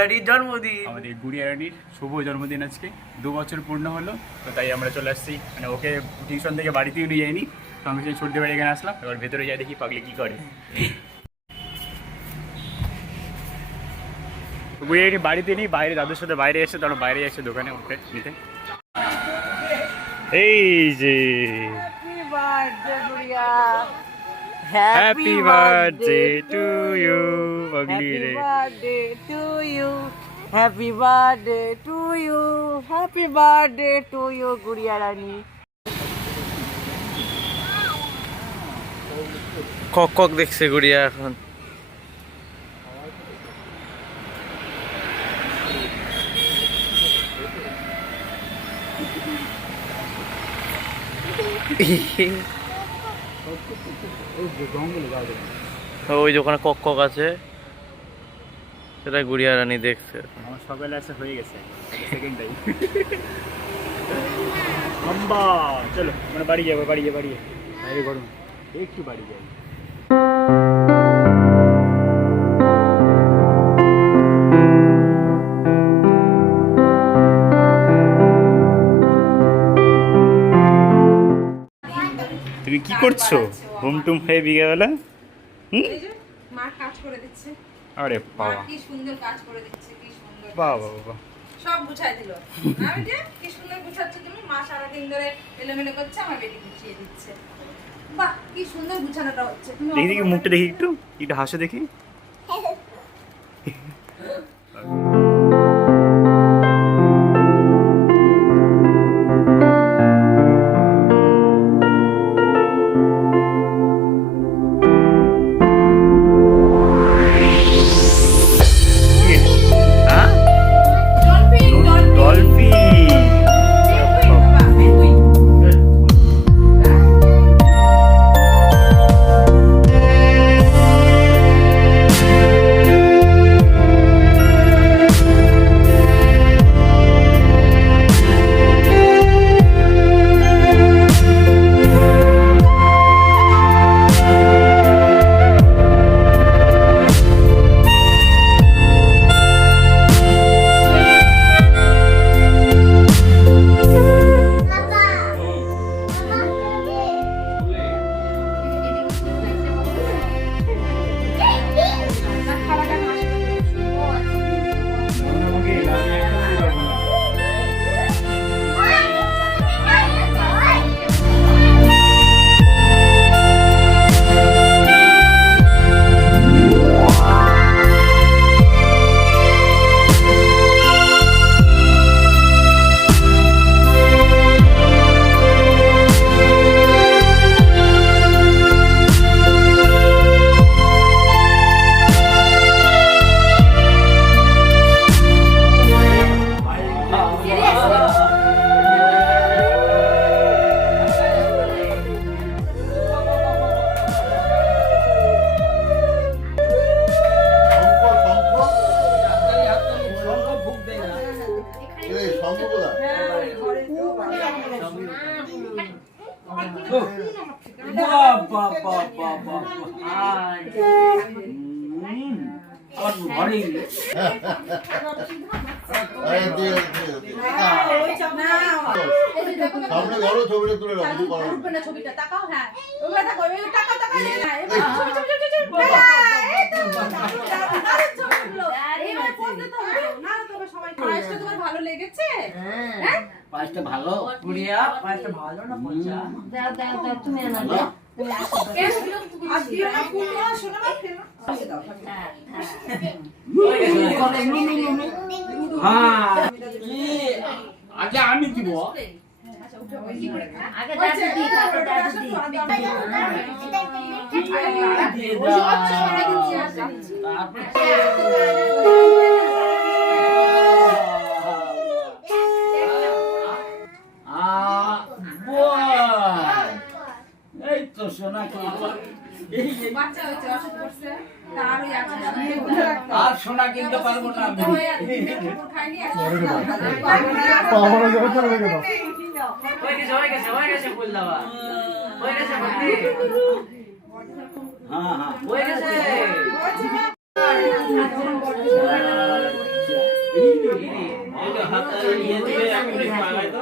রানীর জন্মদিন, আমাদের গুড়িয়া রানীর শুভ জন্মদিন। আজকে 2 বছর পূর্ণ হলো, তো তাই আমরা চলে আসছি। মানে ওকে টিউশন থেকে বাড়িতেও নিয়ে যাইনি, সঙ্গে সঙ্গে ছুটতে বাড়ি এখানে আসলাম। এবার ভেতরে যাই, দেখি পাগলি কি করে। গুড়িয়া রানী বাড়িতে নেই, বাইরে দাদুর সাথে বাইরে এসে, তারপর বাইরে এসে দোকানে ওকে নিতে। এই যে হ্যাপি বার্থডে টু ইউ পাগলি রে, happy birthday to you, happy birthday to you Gudiya রানী। কক কক দেখছে গুড়িয়া এখন। ওই যে ওখানে কক কক আছে, সেটা গুড়িয়া রানী দেখছে। আমার সকালে আসা হয়ে গেছে, সেকেন্ড টাইম। লম্বা চলো, মানে বাড়ি যাবো, বাড়ি বাইরে গরম, একটু বাড়ি যাই। তুমি কি করছো হোম টুম হয়ে বিকেলবেলা? মা কাজ করে দিচ্ছে। আরে বাবা, কি সুন্দর কাজ করে দিচ্ছে, কি সুন্দর। বাবা বাবা, সব গুছাই দিল। আমি যে কি সুন্দর গুছাচ্ছে তুমি। মা সারা দিন ধরে এলোমেলো করছে, আমার বেটি গুছিয়ে দিচ্ছে। বাহ, কি সুন্দর গুছানোটা হচ্ছে। তুমি দেখি দেখি মুখটা দেখি, একটু হাসে দেখি। সামনে ধরো, ছবিটা তুলে রাখো। ছবিটা তাকাও। হ্যাঁ, ওগুলা তাকাও, তাকাও তাকাও। তোমার ভালো লেগেছে? হ্যাঁ, পাঁচটা ভালো গুড়িয়া, পাঁচটা ভালো না পচা? দাও দাও দাও, তুমি না দাও। আগে আমি দিব। এই তো সোনা আর সোনা কিনতে পারবো না আমি। হ্যাঁ হ্যাঁ হাতে ইয়ে দিয়ে আপনি পাগাই তো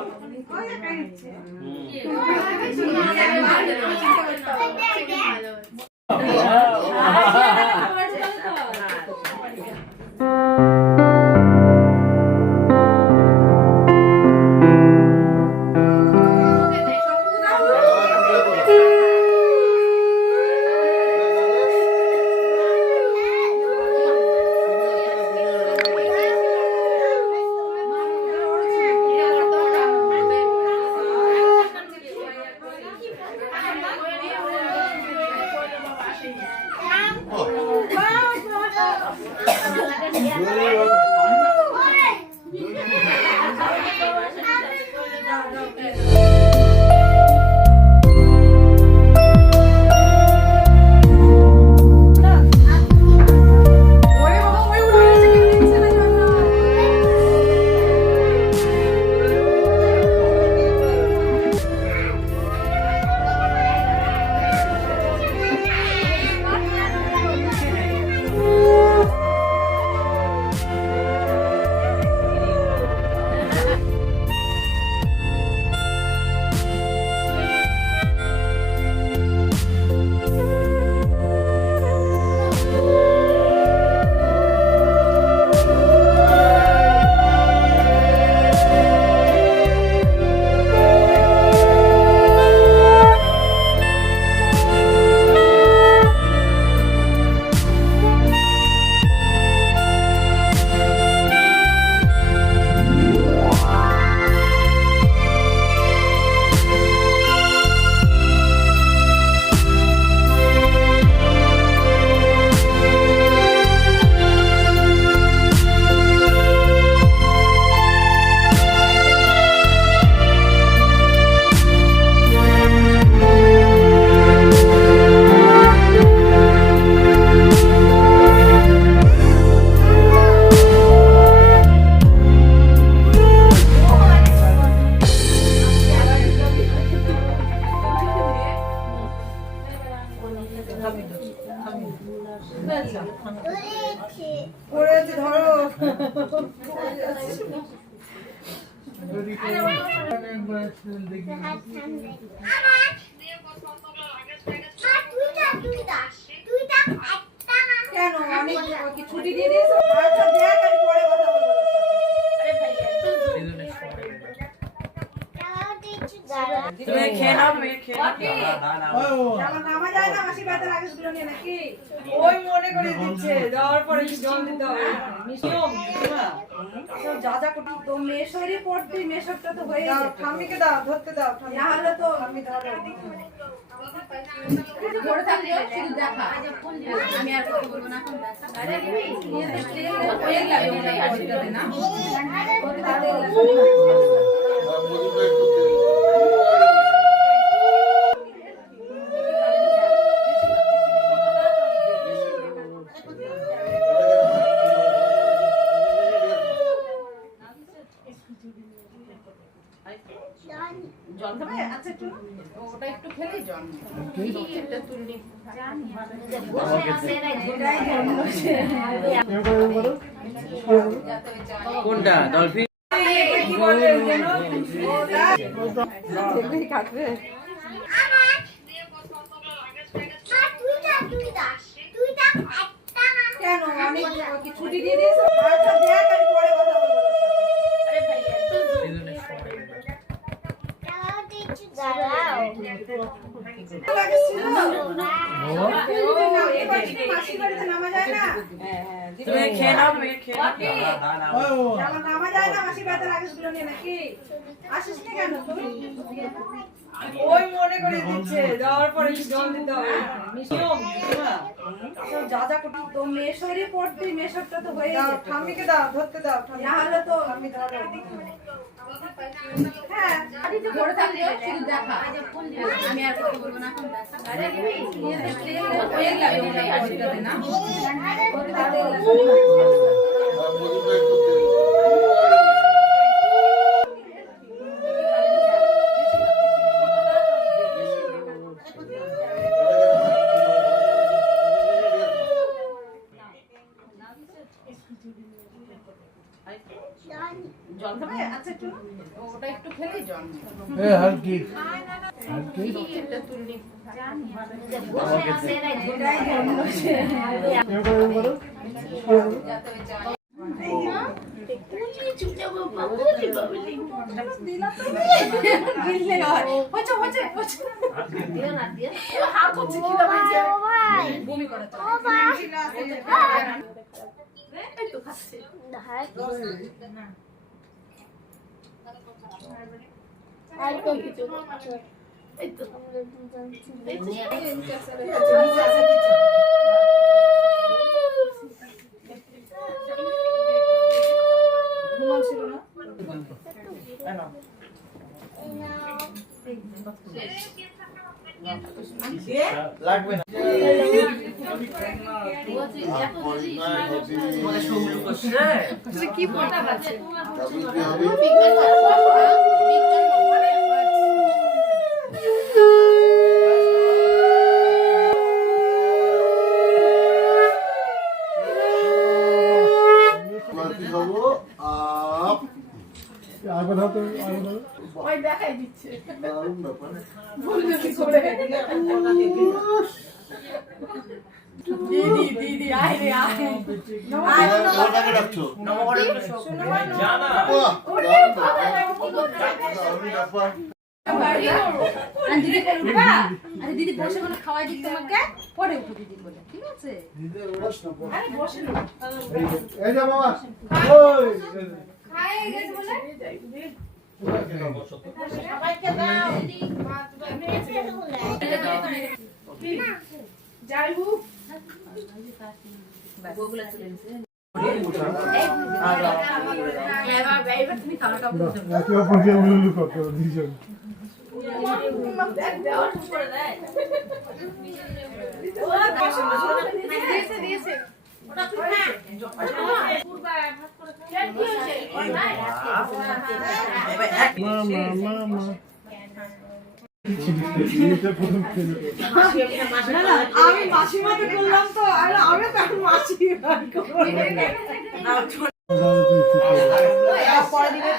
কেন অনেক ছুটি দিয়ে দিয়েছো? আচ্ছা দেখ, আমি পরে কথা বলবো। তুমি খেয়ে নাও, মেয়ে খেয়ে নাও। আমার নামা যায় না মাসি বাতের আগে শুধু নিয়ে নাকি? ওই মনে করে দিচ্ছে যাওয়ার পরে কি জল দিতে হবে নিয়ম সব যা যা করতে তো মেশরি পড়তে মেশরটা তো হয়ে দাও, গেছে। ঠাম্মিকে দাও, ধরতে দাও ঠাম্মি। না হলে তো ঠাম্মি ধরো। ধরে থাকলেও শুধু দেখা। আমি আর কথা বলবো না এখন দেখা। আরে হয়ে গেল ওটাই আসবে না। জল খাবে? আচ্ছা একটু ওটা একটু খেলেই জল। এটা তুললি কোনটা ডলফিন কি বলে যেন কাটবে কেন অনেক ছুটি দিয়ে দিয়েছো? আচ্ছা দেখ, আমি পরে কথা বলবো। এবার কি মাসির বাড়িতে নামা যায় না? তুমি খেয়ে নাও, মেয়ে খেয়ে নাও। আমার নামা যায় না মাসির বাতের আগে শুধু নিয়ে নাকি? আসিস না কেন তুই? ওই মনে করে দিচ্ছে যাওয়ার পরে কি জল দিতে হবে নিয়ম সব যা যা করতে তো মেশরি পড়তে মেশরটা তো হয়ে দাও, গেছে। ঠাম্মিকে দাও, ধরতে দাও ঠাম্মি। না হলে তো ঠাম্মি ধরো। হ্যাঁ ধরে থাকলেও শুধু দেখা। আমি আর কথা বলবো না এখন দেখা। আরে হয়ে গেল ওটাই আসবে না। জল খাবে? আচ্ছা একটু ওটা একটু খেলেই জল। এ হালকি হালকি এরকম করো লাগবে না কি ফোটা আছে? আর কোথাও তো আর কোথাও ওই দেখাই দিচ্ছে। দারুণ ব্যাপার বলবে কি করে? দিদি দিদি আয় রে আয়। ওটাকে ডাকছো জানা আরে দিদি বসে বলে খাওয়াই দিক তোমাকে পরে উঠো দিদি বলে ঠিক আছে আরে বসে না এই যা বাবা ওই খাই গেছে বলে সবাইকে দাও যাই হোক গোগুলা চলে এসে এবার তুমি খাওয়াটা একে অপরকে উলুলু করতে দুইজন দিয়েছে আমি মাসিমাতে করলাম তো আমি তো এখন মাসি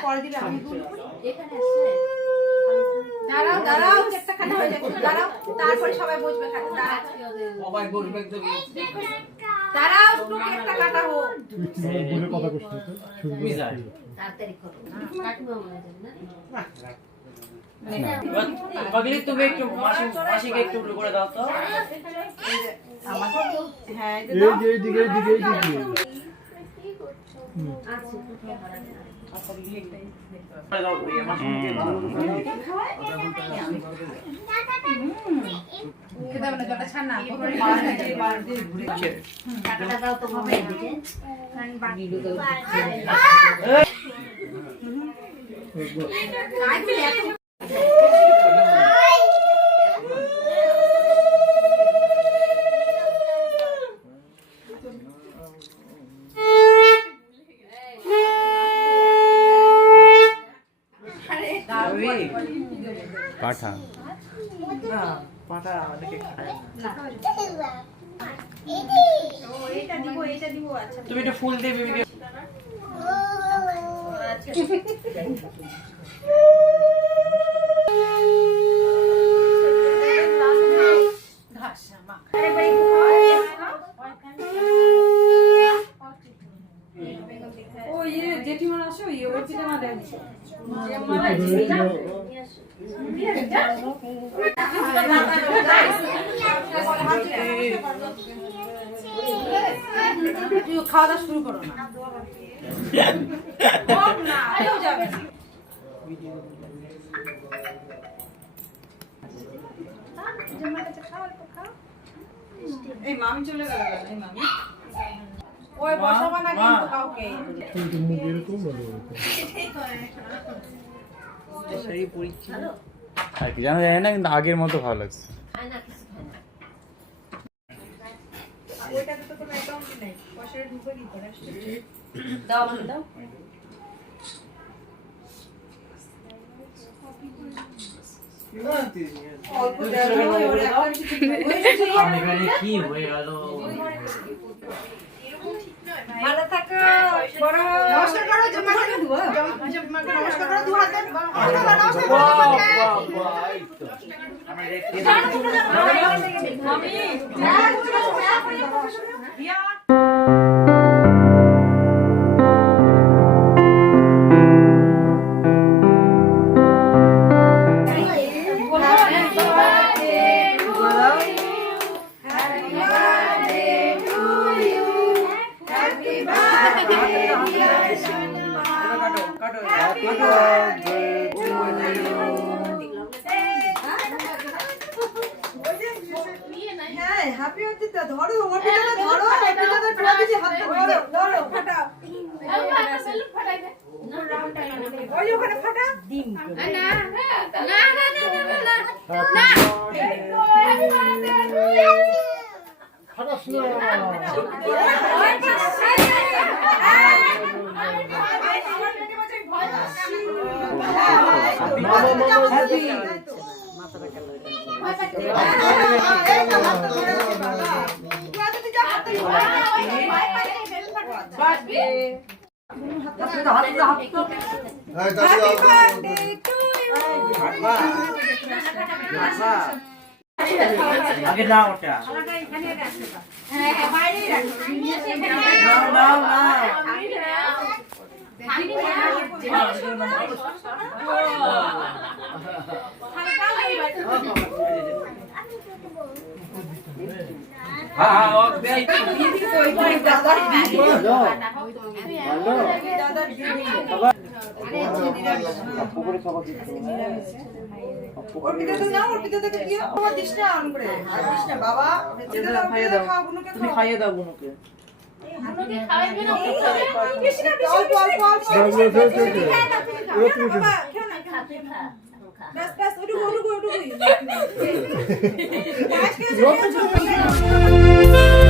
পরে দিবে আমি দাঁড়াও দাঁড়াও একটা খানা হয়ে যাচ্ছে দাঁড়াও তারপরে সবাই বসবে খাতে সবাই বলবে তো দাঁড়াও টুকি একটা কাটা হোক বলে কথা করছিস শুরু করে তাড়াতাড়ি করো না কাটবো না পাগলি তুমি একটু মাসিকে একটু করে দাও তো হ্যাঁ এই যে এইদিকে এইদিকে এইদিকে খেতে হবে না জলটা ছাড় না টাকাটা দাও তো হবে এদিকে পাঠা পাটা অনেকে খায় এইটা দিব আচ্ছা তুমি একটু ফুল দিয়ে বেবি ও ये জেঠিমার আসো ये ওর ঠিকানা দেন খাওয়া দাওয়া শুরু করো না যাবে এই মামি চলে গেল এই মামি ওই বসাবা না কিন্তু কাউকে কিন্তু মুখ এরকম বলো সেই পরীক্ষা আর কি জানা যায় না কিন্তু আগের মতো ভালো লাগছে খায় না কিছু খায় না ওইটাতে তো কোনো অ্যাকাউন্ট নেই পয়সা ঢুকে কি করে দাও আমাকে দাও অল্প দেওয়া ওর অ্যাকাউন্ট কি হয়ে গেল ভালো থাক থাকো, বড় হও। নমস্কার করো, মাকে নমস্কার করো, দু হাত দেন। নমস্কার করো তোমাকে। হ্যাঁ, হ্যাপি বার্থডে তো ধরো, ওটা ধরো, এটা তো টোয়া দিছি হাত ধরো, ধরো, ফাটাও। ওই ওখানে ফাটা। ডিম। খারাপ না আগে নাও ওটা নাও নাও তুমি খাইয়ে দাও বুনুকে রোজ